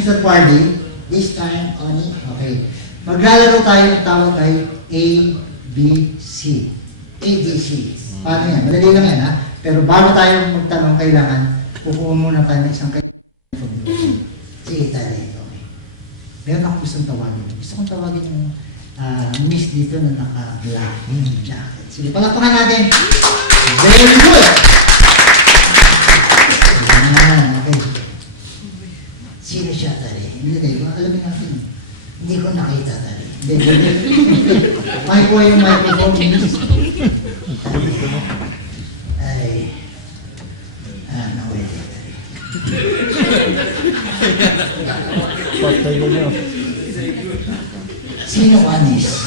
Mr. Pardy. This time, Oni. Okay. Maglalaro tayo ng tawag ay A, B, C. ABC. Paano yan? Madali lang yan, ha? Pero bago tayo magtanong, kailangan kukuha muna tayo ng isang kailangan. Sige, tayo. Okay. Meron akong gustong tawagin. Gusto kong tawagin yung miss dito na naka-black jacket. Sige, palakpakan natin. Very good! Ayan, okay. Sino siya, tari? Hindi tayo, alamin natin. Hindi ko nakita, tari. May kuha yung microphone, miss. Ay. Nawede, tari. Patay ko niyo. Sino Anis?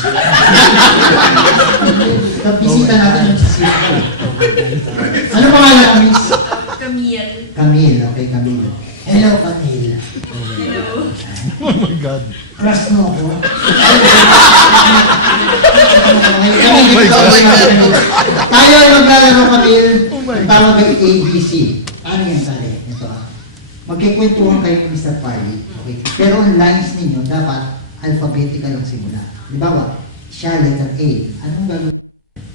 Bisita natin yung sisita. Ano pangalan, Anis? Camille. Camille, okay, Camille. Hello, Camille. Hello. Oh my God. Crush mo ako. Tayo ay maglalaro, Camille. Ang tawag ay ABC. Ano yan, Sari? Ito magkikwentuhan kayo ng Mr. Pardy. Okay. Pero ang lines ninyo, dapat alphabetical ang simula. Di ba ba? Siya, letter A. Anong gagawin?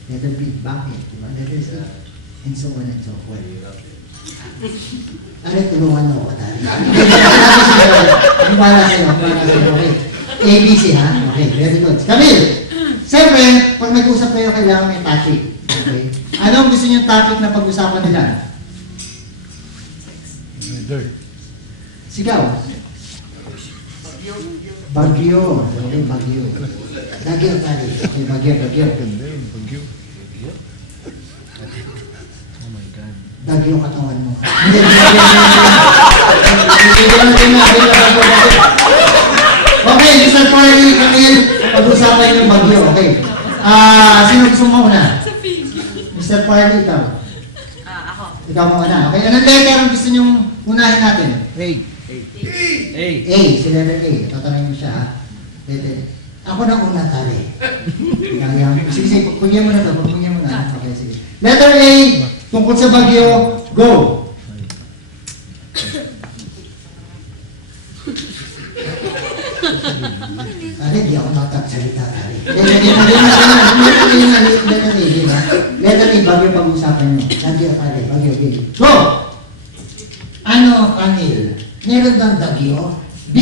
Letter B, bakit? Di ba? Letter C. And so on and so forth. Ano, tulungan mo ako, Dari. Ano bala sa'yo? Okay. ABC, ha? Okay, very good. Camille! Siyempre, pag nag-usap kayo, kailangan may topic. Okay? Anong gusto niyo topic na pag-usapan nila? Sigaw. Bagyo. Okay, bagyo. Bagyo tayo. Okay, bagyo. Bagyo. Oh my God. Bagyo katawan mo. Okay, Mr. Pardy, Camille, pag-usapan yung bagyo. Okay. Sino gusto mo una? Sa Fiji. Mr. Pardy, ikaw. Ako. Ikaw mo una. Okay, anong letter ang gusto niyong unahin natin? A. A, si letter A. Tatanungin mo siya, ha? Letter A. Ako na una, Tari. Sige, pagpugyan mo na ito. Pagpugyan mo na. Okay, sige. Letter A, tungkol sa bagyo, go! Tari, di ako nakapagsalita, Tari. Letter A, bagyo pag-usapan nyo. Bagyo, Tari, bagyo, bagyo. Go! Ano, Camille? Meron bang bagyo? B.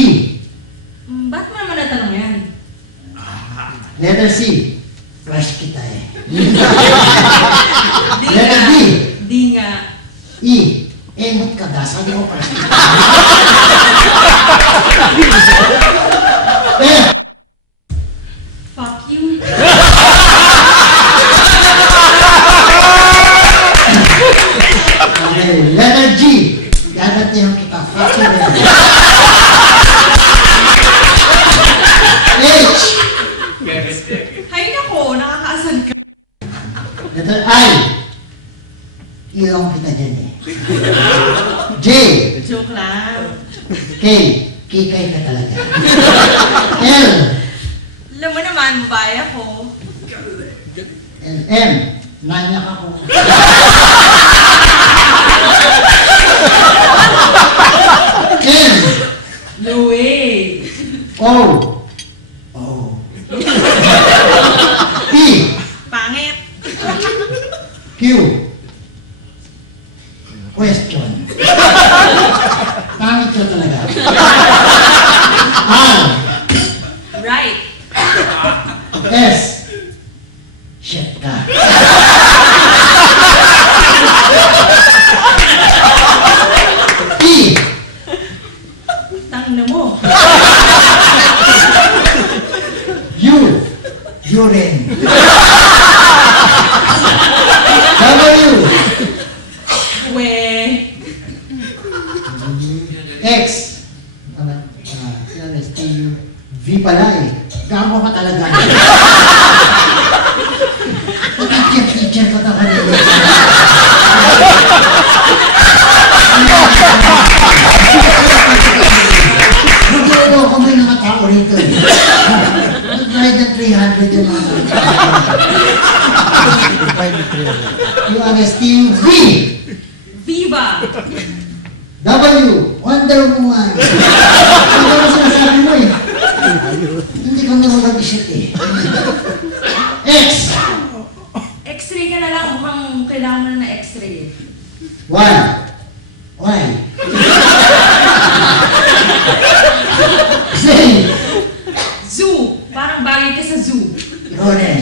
Ba't mo naman natanong yan? Letter C. Crush kita eh. Di Letter nga. D. Di nga. E. Emot ka da. Sabi ko crush kita. F. Fuck you. Okay. Letter G. Gagatihan kita. Fuck you. H. Hay nako, nakakaasan ka. Letter I. Ilong kita dyan eh. J. Joke lang. K. Kikay ka talaga. L. Alam mo naman, babae ako. M. Nanyak ako. N. No way. O. P. Pangit. Q. Question. Pangit ka talaga. R. Right. S. Shit ka. T. Tangina mo. U. Urine. W. We. X. V pala eh. Gago ka talaga. Teacher ka talaga. Nagduro ko may mga tao rito eh. Nag-ride ng 300 yung mga yung Agustin. V. Viva. W. Wonder Woman. audition eh. X. X-ray ka na lang. Mukhang kailangan mo na ng X-ray. Y. Y. Z. Zoo. Parang bagay ka sa zoo. Ikaw na eh.